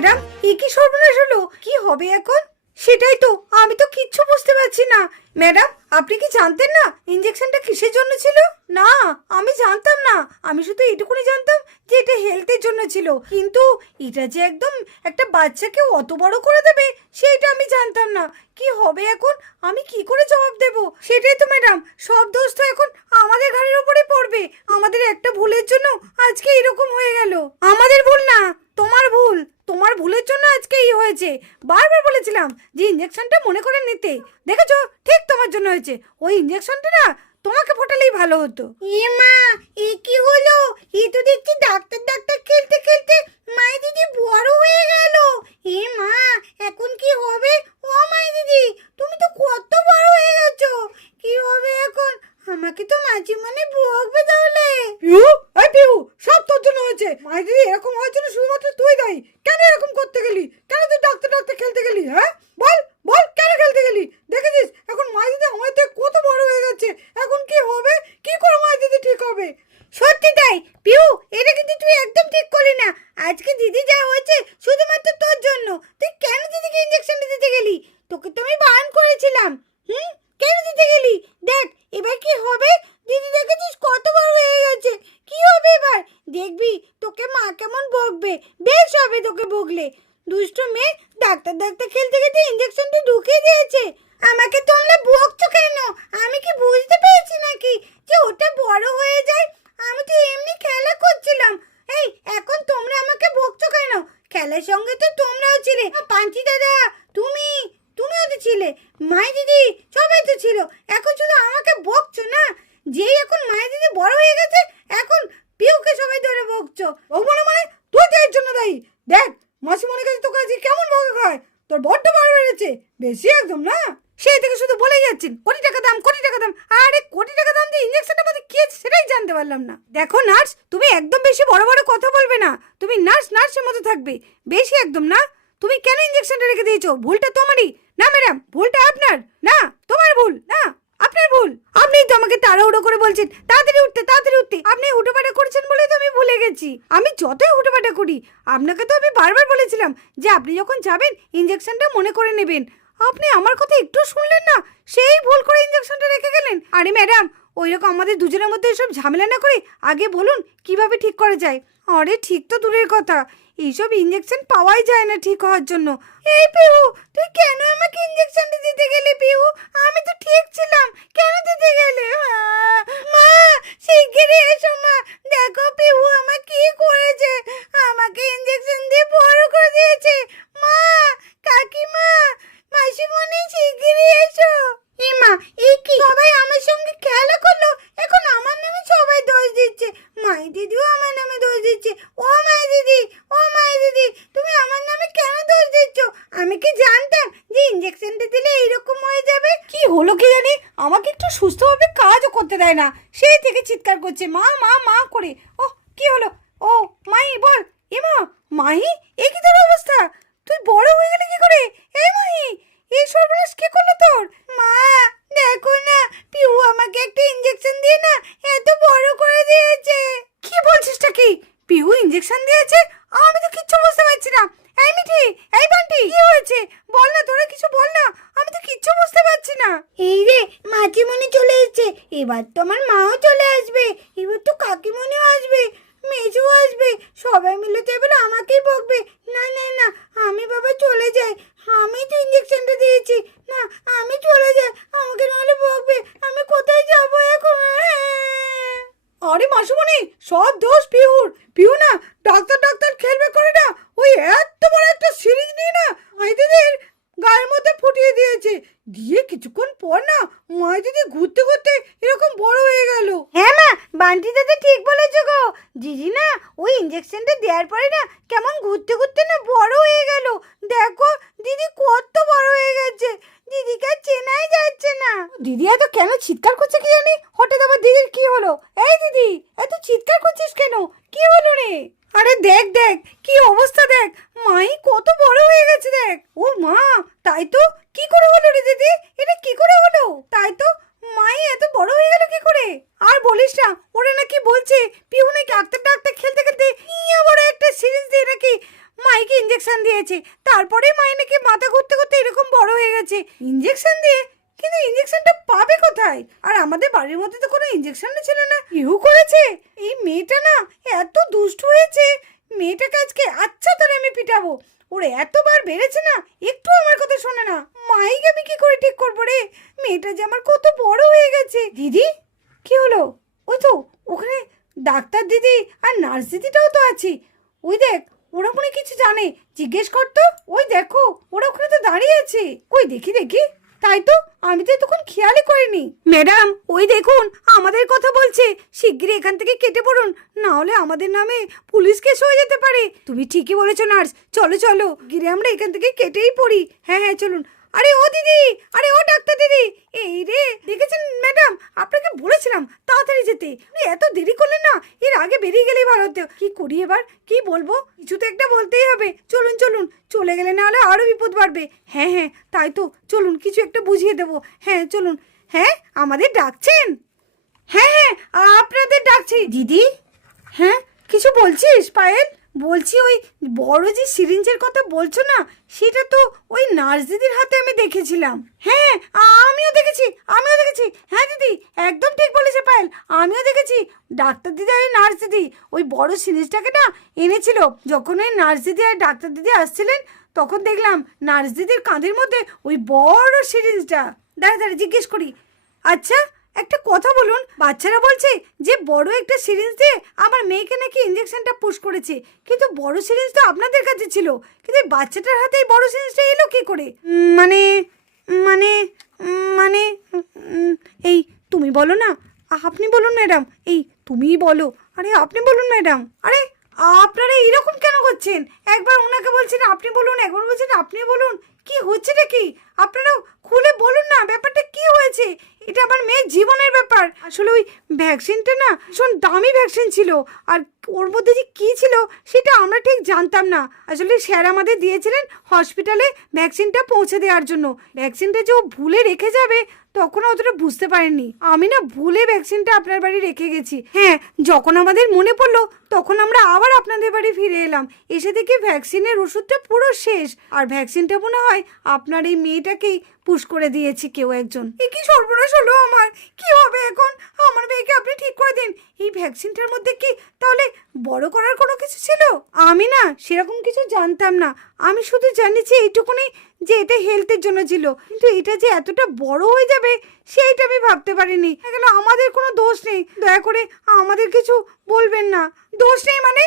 Madam এ কি সর্বনাশ হলো, কি হবে এখন? সেটাই তো, আমি তো কিচ্ছু বুঝতে পারছি না। ম্যাডাম আপনি কি জানতেন না ইনজেকশনটা কিসের জন্য ছিল? না, আমি জানতাম না। আমি শুধু এটুকুনি জানতাম যে এটা হেলথের জন্য ছিল, কিন্তু এটা যে একদম একটা বাচ্চাকে অত বড় করে দেবে সেটা আমি জানতাম না। কি হবে এখন? আমি কি করে জবাব দেব? সেটাই তো ম্যাডাম, সব দোষ তো এখন আমাদের ঘাড়ের উপরেই পড়বে। আমাদের একটা ভুলের জন্য আজকে এরকম হয়ে গেল। আমাদের ভুল না, তোমার ভুল। তোমার ভুলের জন্য আজকে এই হয়েছে। বারবার বলেছিলাম যে ইনজেকশনটা মনে করে নিতে, দেখেছো ঠিক তোমার জন্য হয়েছে। ওই ইনজেকশনটা না তোমাকে ফোটালেই ভালো হতো। এ মা, এ কি হলো? এ তো দেখছি ডাক্তার ডাক্তার খেলতে খেলতে মাই দিদি বড় হয়ে গেল। এ মা, এখন কি হবে? ও মাই দিদি, তুমি তো কত বড় হয়ে গেছো। কি হবে এখন? আমাকে তো মাঝে মানে বকবে তাহলে। পিউ, এই পিউ, সব তোর জন্য হয়েছে। মাই দিদি এরকম হওয়ার জন্য শুধুমাত্র তুই দায়ী। কেন এরকম করতে গেলি? কেন তুই ডাক্তার ডাক্তার খেলতে গেলি? হ্যাঁ বল বল, কেন খেলতে গেলি? দেখেছিস এখন মাই দিদি আমার থেকে কত বড় হয়ে গেছে। এখন কি হবে? কি করে মাই দিদি ঠিক হবে? সত্যি তাই পিউ, এটা কিন্তু তুই একদম ঠিক করলি না। আজকে দিদি যা হয়েছে শুধুমাত্র তোর জন্য। তুই কেন দিদিকে ইনজেকশনটা দিতে গেলি? তোকে তো আমি বারণ করেছিলাম। কেন দিতে গেলি? দেখ এবার কি হবে। দিদি দেখেছিস কত বড় হয়ে গেছে। কি হবে এবার? দেখবি তোকে মা কেমন বকবে। বেশ হবে তোকে বকলে। দুষ্টু মেয়ে, ডাক্তার ডাক্তার খেলতে খেলতে ইনজেকশনটা ঢুকিয়ে দিয়েছে। আমাকে তোমরা বকছো কেন? আমি কি বুঝতে পেরেছি নাকি যে ওটা বড় হয়ে যায়? আমি তো এমনি খেলা করছিলাম। এই এখন তোমরা আমাকে বকছো কেন? খেলার সঙ্গে তো তোমরাও ছিলে। পাঞ্চি দাদা, তুমিও তো ছিলে। মাই দিদি সবাই তো ছিল। এখন শুধু আমাকে বকছো না। যেই এখন মাই দিদি বড় হয়ে গেছে, এখন পিউকে সবাই ধরে বকছো। ও মানে তুই তো এর জন্য দায়ী। দেখ মাসিমণির কাছে তোকে আজকে কেমন বকা খায়। তোর বড্ড বড় বেড়েছে, বেশি একদম না। সেই থেকে শুধু বলেই যাচ্ছেন কোটি টাকা দাম, কোটি টাকা দাম। আরে কোটি টাকা দাম দিয়ে ইনজেকশনটা মধ্যে কি আছে সেটাই জানতে পারলাম না। দেখো নার্স, তুমি একদম বেশি বড় বড় কথা বলবে না। তুমি নার্সের মতো থাকবে, বেশি একদম না। তুমি কেন ইনজেকশনটা রেখে দিয়েছো? ভুলটা তোমারই না ম্যাডাম, ভুলটা আপনার না। তোমার ভুল না, আপনার ভুল। আপনি তো আমাকে তাড়াহুড়ো করে বলছেন তাড়াতাড়ি উঠতে তাড়াতাড়ি উঠতে। আপনি হুটোপাটা করেছেন বলেই তো আমি ভুলে গেছি। আমি যতই হুটোপাটা করি, আপনাকে তো আমি বারবার বলেছিলাম যে আপনি যখন যাবেন ইনজেকশনটা মনে করে নেবেন। আপনি আমার কথা একটু শুনলেন না, সেই ভুল করে ইনজেকশনটা রেখে গেলেন। আরে ম্যাডাম, ওইরকম আমাদের দুজনের মধ্যে এসব ঝামেলা না করে আগে বলুন কিভাবে ঠিক করা যায়। আরে ঠিক তো দূরের কথা, এইসব ইনজেকশন পাওয়াই যায় না ঠিক হওয়ার জন্য। এই পিউ, তুই কেন আমাকে ইনজেকশনটা দিতে গেলি? পিউ, আমি তো ঠিক ছিলাম, কেন দিতে গেলে? মা, শিগগিরই এসো মা। দেখো পিউ আমার কি করেছে। আমাকে ইনজেকশন দিয়ে বড় করে দিয়েছে। মা, কাকিমা, মাসিমণি শিগগিরই এসো। এ মা, এই কি সবাই আমার সঙ্গে খেলা করলো, এখন আমার নামে সবাই দোষ দিচ্ছে। মাই দিদিও আমার নামে দোষ দিচ্ছে। ও মাই দিদি, ও মাই দিদি, তুমি আমার নামে কেন দোষ দিচ্ছ? আমি কি জানতাম যে ইনজেকশনটা দিলে এইরকম হয়ে যাবে? কি হলো কি জানি, আমাকে একটু সুস্থভাবে কাজও করতে দেয় না। সেই থেকে চিৎকার করছে মা মা মা করে। ও কি হলো? ও মাই বল। এ মা, মাহি, এ কি তোর অবস্থা? তুই বড় হয়ে গেলি কি করে? এই মাহি, এই সর্বনাশ কে করলো তোর? মা দেখো না, পিউ আমাকে একটা ইনজেকশন দিয়ে না এত বড় করে দিয়েছে। কি বলছিসটা কি? পিউ ইনজেকশন দিয়েছে? আমি তো কিচ্ছু বুঝতে পারছি না। এই মিঠি, এই বান্টি, কি হয়েছে বল না, তোরা কিছু বল না। আমি তো কিচ্ছু বুঝতে পারছি না। এই রে, মাঝিমণি চলে এসেছে। এবার তো আমার মাও চলে আসবে। এবার তো কাকিমণিও আসবে, মেজও আসবে। সবাই মিলে তো এবার আমাকেই বকবে। না না না, আমি বাবা চলে যাই। আমি তো ইনজেকশনটা দিয়েছি। না, আমি চলে যাই, আমাকে নাহলে বকবে। আমি কোথায় যাব এখন? আরে মাসুমণি, সব দোষ পিউর। পিউ না ডাক্তার ডাক্তার খেলবে করে না, ওই এত বড় একটা সিরিজ নিয়ে না মাই দিদির গায়ের মধ্যে ফুটিয়ে দিয়েছে। দিয়ে কিছুক্ষণ পর না মাই দিদি ঘুরতে ঘুরতে এরকম বড় হয়ে গেল। হ্যাঁ মা, বান্টি দাদা ঠিক বলেছো গো। দিদি না ওই ইনজেকশনটা দেওয়ার পরে না কেমন ঘুরতে ঘুরতে না বড় হয়ে গেল। দেখো দিদি কত বড় হয়ে গেছে। দিদিকে আর চেনাই যাচ্ছে না। দিদি এত কেন চিৎকার করছে কি জানি। হঠাৎ আবার দিদির কি হলো? এই দিদি, এত চিৎকার করছিস কেন? কি হলো রে? আরে দেখ দেখ কি অবস্থা, দেখ মাই কত বড় হয়ে গেছে দেখ। ও মা, তাই তো। কি করে হলো রে দিদি? এটা কি করে হলো? তাই তো, মাই এত বড় হয়ে গেল কি করে? আর বলিস না, ওরা নাকি বলছে পিউ নাকি ডাক্তার ডাক্তার খেলতে খেলতে ইয়া বড় একটা সিরিজ দিয়ে নাকি মাইকে ইনজেকশন দিয়ে কিন্তু ইঞ্জেকশনটা পাবে কোথায়? আর আমাদের বাড়ির মধ্যে তো কোনো ইঞ্জেকশনই ছিল না। ইহু করেছে। এই মেয়েটা না এত দুষ্ট হয়েছে। মেয়েটাকে আজকে আচ্ছা তাহলে আমি পিটাবো। ওর এতবার বেড়েছে না, একটু আমার কথা শোনে না। মাইকে আমি কি করে ঠিক করবো রে? মেয়েটা যে আমার কত বড় হয়ে গেছে। দিদি কি হলো? ওই তো ওখানে ডাক্তার দিদি আর নার্স দিদিটাও তো আছে। ওই দেখ, ওরা মনে কিছু জানে, জিজ্ঞেস করতো। ওই দেখো ওরা ওখানে তো দাঁড়িয়ে আছে। কই দেখি দেখি। তাই তো, আমি তো তখন খেয়ালই করিনি। ম্যাডাম ওই দেখুন আমাদের কথা বলছে, শিগগিরই এখান থেকে কেটে পড়ুন, না হলে আমাদের নামে পুলিশ কেস হয়ে যেতে পারে। তুমি ঠিকই বলেছো নার্স, চলো চলো গিরে আমরা এখান থেকে কেটেই পড়ি। হ্যাঁ হ্যাঁ চলুন। আরে ও দিদি, আরে ও ডাক্তার দিদি, এই রে দেখেছেন ম্যাডাম, আপনাকে বলেছিলাম তাড়াতাড়ি যেতে, আপনি এত দেরি করলেন না। এর আগে বেরিয়ে গেলেই ভালো হতো। কি করি এবার, কি বলবো? কিছু তো একটা বলতেই হবে। চলুন চলুন, চলে গেলে না হলে আরো বিপদ বাড়বে। হ্যাঁ হ্যাঁ তাই তো, চলুন কিছু একটা বুঝিয়ে দেবো। হ্যাঁ চলুন। হ্যাঁ আমাদের ডাকছেন? হ্যাঁ হ্যাঁ আপনাদের ডাকছি। দিদি হ্যাঁ কিছু বলছিস পায়েল? বলছি ওই বড় যে সিরিঞ্জের কথা বলছো না, সেটা তো ওই নার্স দিদির হাতে আমি দেখেছিলাম। হ্যাঁ আমিও দেখেছি, আমিও দেখেছি। হ্যাঁ দিদি একদম ঠিক বলেছে পায়েল, আমিও দেখেছি। ডাক্তার দিদি আর নার্স দিদি ওই বড় সিরিঞ্জটাকে না এনেছিল। যখন ওই নার্স দিদি আর ডাক্তার দিদি আসছিলেন, তখন দেখলাম নার্স দিদির কাঁধের মধ্যে ওই বড় সিরিঞ্জটা। দাঁড়া দাঁড়া জিজ্ঞেস করি। আচ্ছা একটা কথা বলুন, বাচ্চারা বলছে যে বড় একটা সিরিঞ্জ দিয়ে আমার মেয়েকে নাকি ইঞ্জেকশনটা পুশ করেছে, কিন্তু বড় সিরিঞ্জ তো আপনাদের কাছে ছিল, কিন্তু বাচ্চাটার হাতে এই বড় সিরিঞ্জটা এলো কি করে? মানে মানে মানে এই তুমি বলো না, আপনি বলুন ম্যাডাম। এই তুমিই বলো। আরে আপনি বলুন ম্যাডাম। আরে আপনারা এরকম কেন করছেন? একবার ওনাকে বলছেন আপনি বলুন, একবার বলছেন আপনি বলুন। কি হচ্ছেটা কি? আপনারা খুলে বলুন না ব্যাপারটা কি হয়েছে। এটা আমার মেয়ের জীবনের ব্যাপার। আসলে ওই ভ্যাকসিনটা না ভীষণ দামি ভ্যাকসিন ছিল, আর ওর মধ্যে যে কী ছিল সেটা আমরা ঠিক জানতাম না। আসলে স্যার আমাদের দিয়েছিলেন হসপিটালে ভ্যাকসিনটা পৌঁছে দেওয়ার জন্য। ভ্যাকসিনটা যে ও ভুলে রেখে যাবে তখন অতটা বুঝতে পারেননি। আমি না ভুলে ভ্যাকসিনটা আপনার বাড়ি রেখে গেছি। হ্যাঁ যখন আমাদের মনে পড়লো তখন আমরা আবার আপনাদের বাড়ি ফিরে এলাম। এসে দেখি ভ্যাকসিনের ওষুধটা পুরো শেষ, আর ভ্যাকসিনটা মনে হয় আপনার এই মেয়েটাকেই পুশ করে দিয়েছে কেউ একজন। এ কি সর্বনাশ হলো আমার! কি হবে এখন? আমার মেয়েকে আপনি ঠিক করে দিন। এই ভ্যাকসিনটার মধ্যে কি তাহলে বড় করার কোনো কিছু ছিল? আমি না সেরকম কিছু জানতাম না। আমি শুধু জানিছি এইটুকুনি যে এটা হেলথের জন্য ছিল, কিন্তু এটা যে এতটা বড় হয়ে যাবে সেইটা আমি ভাবতে পারিনি। কেন আমাদের কোনো দোষ নেই, দয়া করে আমাদের কিছু বলবেন না। দোষ নেই মানে?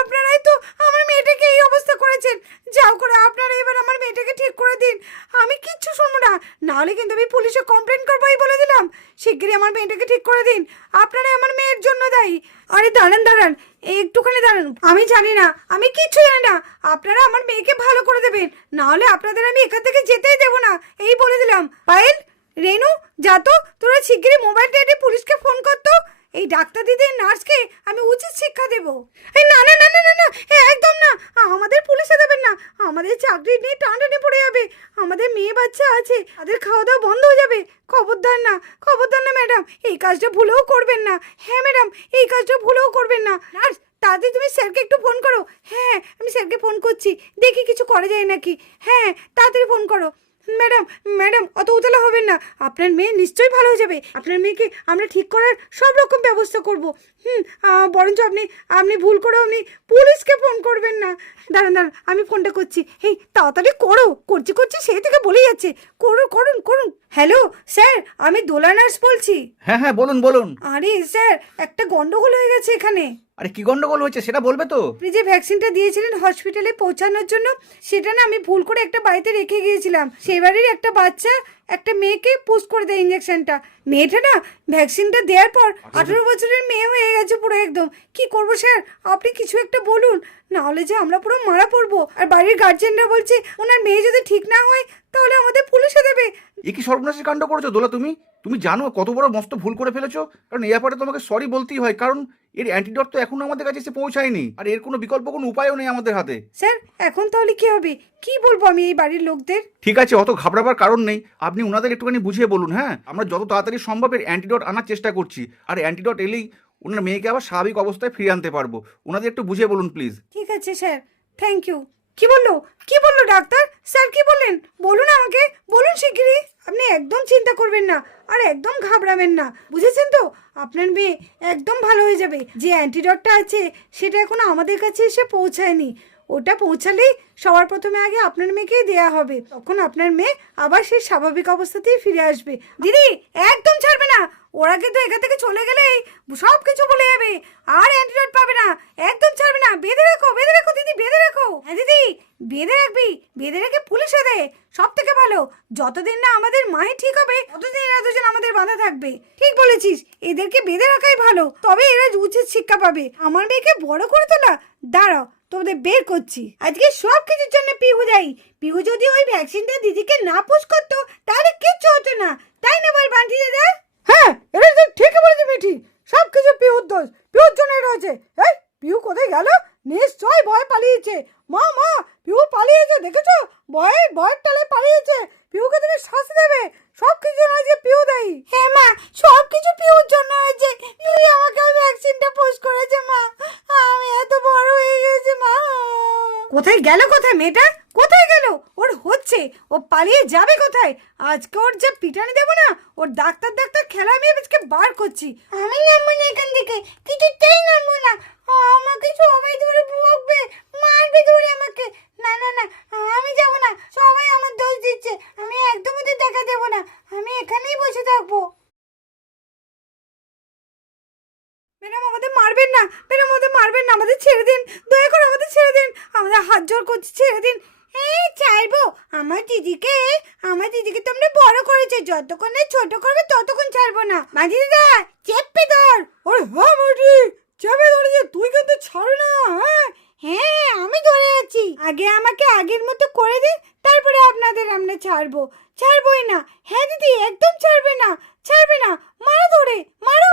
আপনারাই তো আমার মেয়েটাকে এই অবস্থা করেছেন। যাও করে আপনারা এবার আমার মেয়েটাকে ঠিক করে দিন। আমি কিচ্ছু শুনবো না, নাহলে কিন্তু আমি পুলিশে কমপ্লেন করবো, এই বলে দিলাম। শিগগিরই আমার মেয়েটাকে ঠিক করে দিন, আপনারাই আমার মেয়ের জন্য দায়ী। আরে দাঁড়ান দাঁড়ান, একটুখানি দাঁড়ান। আমি জানি না, আমি কিচ্ছু জানি না। আপনারা আমার মেয়েকে ভালো করে দেবেন, নাহলে আপনাদের আমি এখান থেকে যেতেই দেবো না, এই বলে দিলাম। পায়েল, রেনু, যা তো তোরা শিগগিরই মোবাইলটা এনে পুলিশকে ফোন করতো। এই ডাক্তার দিদির নার্সকে আমি উচিত শিক্ষা দেবো। এই না না না না না না, একদম না, আমাদের পুলিশে দেবেন না। আমাদের চাকরি নিয়ে টানাটানি পড়ে যাবে। আমাদের মেয়ে বাচ্চা আছে, তাদের খাওয়া দাওয়া বন্ধ হয়ে যাবে। খবরদার না, খবরদার না ম্যাডাম, এই কাজটা ভুলেও করবেন না। হ্যাঁ ম্যাডাম, এই কাজটা ভুলেও করবেন না। নার্স তাড়াতাড়ি তুমি স্যারকে একটু ফোন করো। হ্যাঁ আমি স্যারকে ফোন করছি, দেখি কিছু করা যায় নাকি। হ্যাঁ তাড়াতাড়ি ফোন করো। ম্যাডাম ম্যাডাম অত উতলা হবেন না, আপনার মেয়ে নিশ্চয়ই ভালো হয়ে যাবে। আপনার মেয়েকে আমরা ঠিক করার সব রকম ব্যবস্থা করব। বরঞ্চ আপনি আপনি ভুল করেও আপনি পুলিশকে ফোন করবেন না। দাঁড়ান দাঁড়ান, আমি ফোনটা করছি। এই তাড়াতাড়ি করো, করছি করছি সেই থেকে বলেই যাচ্ছে। করুন করুন করুন। হ্যালো স্যার, আমি দোলা নার্স বলছি। হ্যাঁ হ্যাঁ বলুন বলুন। আরে স্যার একটা গন্ডগোল হয়ে গেছে এখানে। আরে কি গন্ডগোল হয়েছে সেটা বলবে তো? আপনি যে ভ্যাকসিনটা দিয়েছিলেন হসপিটালে পৌঁছানোর জন্য, সেটা না আমি ভুল করে একটা বাড়িতে রেখে গিয়েছিলাম। সেই বাড়ির একটা বাচ্চা একটা মেয়েকে পুশ করে দেয় ইঞ্জেকশনটা। মেয়েটা না ভ্যাকসিনটা দেওয়ার পর 18 বছরের মেয়ে হয়ে গেছে পুরো একদম। কি করবো স্যার, আপনি কিছু একটা বলুন, নাহলে যে আমরা পুরো মারা পড়বো। আর বাড়ির গার্জেনরা বলছে ওনার মেয়ে যদি ঠিক না হয় তাহলে আমাদের পুলিশে দেবে। এ কি সর্বনাশের কাণ্ড করেছো দোলা তুমি? তুমি জানো কত বড় মস্ত ভুল করে ফেলেছো? কারণ এই ব্যাপারে তোমাকে সরি বলতেই হয়, কারণ এর অ্যান্টিডট তো এখনো আমাদের কাছে এসে পৌঁছায়নি, আর এর কোনো বিকল্প কোনো উপায়ও নেই আমাদের হাতে। স্যার এখন তাহলে কি হবে? কি বলবো আমি এই বাড়ির লোকদের? ঠিক আছে, অত ঘাবড়াবার কারণ নেই, আপনি ওনাদের একটুখানি বুঝিয়ে বলুন। হ্যাঁ আমরা যত তাড়াতাড়ি সম্ভব এর অ্যান্টিডট আনার চেষ্টা করছি, আর অ্যান্টিডট এলেই ওনার মেয়েকে আবার স্বাভাবিক অবস্থায় ফিরিয়ে আনতে পারবো। ওনাদের একটু বুঝিয়ে বলুন প্লিজ। ঠিক আছে স্যার, থ্যাংক ইউ কি বললো? কি বললো ডাক্তার? স্যার কি বললেন? বলুন আমাকে, বলুন শিগগিরই। আপনি একদম চিন্তা করবেন না আর একদম ঘাবড়াবেন না, বুঝেছেন তো? আপনার মেয়ে একদম ভালো হয়ে যাবে। যে অ্যান্টিডটটা আছে সেটা এখনো আমাদের কাছে এসে পৌঁছায়নি। ওটা পৌঁছালেই সবার প্রথমে আগে আপনার মেয়েকেই দেয়া হবে। তখন আপনার মেয়ে আবার সেই স্বাভাবিক অবস্থাতেই ফিরে আসবে। দিদি একদম ছাড়বে না। ওরা কিন্তু এখান থেকে চলে গেলেই সব কিছু বলে যাবে, আর অ্যান্টিডট পাবে না। একদম ছাড়বে না। বেঁধে রাখো দিদি, বেঁধে রাখো। হ্যাঁ দিদি, বেঁধে রাখবি। বেঁধে রেখে পুলিশে দে, সব থেকে ভালো। যতদিন না আমাদের মাই ঠিক হবে ততদিন এরা দুজন আমাদের বাধা থাকবে। ঠিক বলেছিস, এদেরকে বেঁধে রাখাই ভালো, তবে এরা উচিত শিক্ষা পাবে। আমার মেয়েকে বড় করে তোলা, দাঁড়াও তোমাদের বের করছি। আজকে সব কিছুর জন্য পিহু দায়ী। পিহু যদি ওই ভ্যাকসিনটা দিদিকে না পুশ করতো তাহলে কিচ্ছু হতো না, তাই না বল বান্টি দাদা? হ্যাঁ, এটা তো ঠিকই বলেছে বেটি। সব কিছু পিহুর দোষ, পিহুর জন্য রয়েছে। এই পিহু কোথায় গেল? নিশ্চয় ভয় পালিয়েছে। মা মা, পিহু পালিয়েছে, দেখেছো? ভয়ের টালে পালিয়েছে। পিহুকে তুমি শাস্তি দেবে। সব কিছু হয়েছে পিহু দায়ী। হ্যাঁ মা, সব কিছু পিহুর জন্য হয়েছে। তুই আমাকে ওই ভ্যাকসিনটা পুশ করেছে মা। আমি এত বড় হয়ে গেছি মা। কোথায় গেল? কোথায় মেয়েটা? কোথায় গেল? ওর হচ্ছে, ও পালিয়ে যাবে কোথায়? আজকে ওর যে পিটানি দেবো না, ওর ডাক্তার খেলা আমি আজকে বার করছি। আমি নামবো না এখান থেকে, কিছুতেই নামবো না। আমাকে সবাই ধরে বকবে, মারবে ধরে আমাকে। না না না, আমি যাব না। সবাই আমার দোষ দিচ্ছে, আমি একদম ওদের দেখা দেবো না। আমি এখানেই বসে থাকবো। ম্যাডাম আমাদের মারবেন না, ম্যাডাম আমাদের মারবেন না, আমাদের ছেড়ে দিন, দয়া করে আমাদের ছেড়ে দিন। আমাদের হাত জোর করছি, ছেড়ে দিন। এই চাইবো আমার দিদিকে তোমরা বড় করেছে, যতক্ষণ না ছোট করবে ততক্ষণ ছাড়বো না। মাঝি দিদা চেপে ধর। ওরে হ্যাঁ মাঝি, চেপে ধরেছে, তুই কিন্তু ছাড় না। হ্যাঁ হ্যাঁ, আমি ধরে আছি। আগে আমাকে আগের মতো করে দিন, তারপরে আপনাদের আমরা ছাড়বো। ছাড়বোই না। হ্যাঁ দিদি, একদম ছাড়বে না, ছাড়বে না। মারো ধরে, মারো।